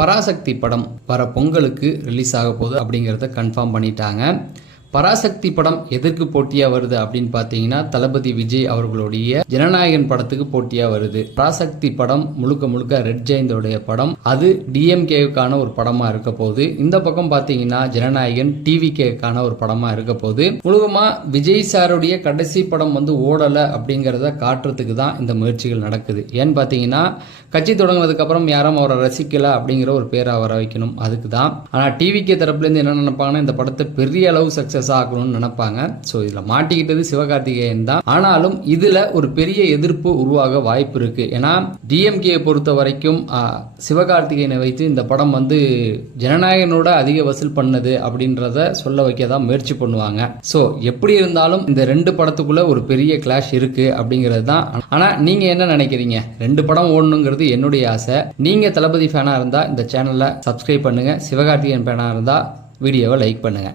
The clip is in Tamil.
பராசக்தி படம் வர பொங்கலுக்கு ரிலீஸ் ஆக போகுது அப்படிங்கிறத கன்ஃபார்ம் பண்ணிட்டாங்க. பராசக்தி படம் எதற்கு போட்டியா வருது அப்படின்னு பார்த்தீங்கன்னா, தளபதி விஜய் அவர்களுடைய ஜனநாயகன் படத்துக்கு போட்டியா வருது. பராசக்தி படம் முழுக்க முழுக்க ரெட் ஜெயந்தோடைய படம். அது டிஎம்கேவுக்கான ஒரு படமா இருக்க போகுது. இந்த பக்கம் பார்த்தீங்கன்னா ஜனநாயகன் டிவிகேக்கான ஒரு படமா இருக்க போகுது. முழுவதுமா விஜய் சாருடைய கடைசி படம் ஓடலை அப்படிங்கிறத காட்டுறதுக்கு தான் இந்த முயற்சிகள் நடக்குது. ஏன்னு பார்த்தீங்கன்னா, கட்சி தொடங்கினதுக்கு அப்புறம் யாரும் அவரை ரசிக்கல அப்படிங்கிற ஒரு பேரை வர வைக்கணும், அதுக்கு தான். ஆனால் டிவிகே தரப்புலேருந்து என்ன நினைப்பாங்கன்னா, இந்த படத்தை பெரிய அளவு சக்சஸ் ஆகணும்னு நினைப்பாங்க. ஸோ இதில் மாட்டிக்கிட்டது சிவகார்த்திகேயன் தான். ஆனாலும் இதில் ஒரு பெரிய எதிர்ப்பு உருவாக வாய்ப்பு இருக்கு. ஏன்னா டிஎம்கே பொறுத்த வரைக்கும் சிவகார்த்திகேயனை வைத்து இந்த படம் ஜனநாயகனோட அதிக வசூல் பண்ணது அப்படின்றத சொல்ல வைக்க தான் முயற்சி பண்ணுவாங்க. ஸோ எப்படி இருந்தாலும் இந்த ரெண்டு படத்துக்குள்ள ஒரு பெரிய கிளாஷ் இருக்கு அப்படிங்கிறது தான். ஆனால் நீங்க என்ன நினைக்கிறீங்க? ரெண்டு படம் ஓடணுங்கிறது என்னுடைய ஆசை. நீங்க தளபதி ஃபேனா இருந்தா இந்த சேனலை சப்ஸ்கிரைப் பண்ணுங்க. சிவகார்த்திகேயன் ஃபேனா இருந்தா வீடியோவை லைக் பண்ணுங்க.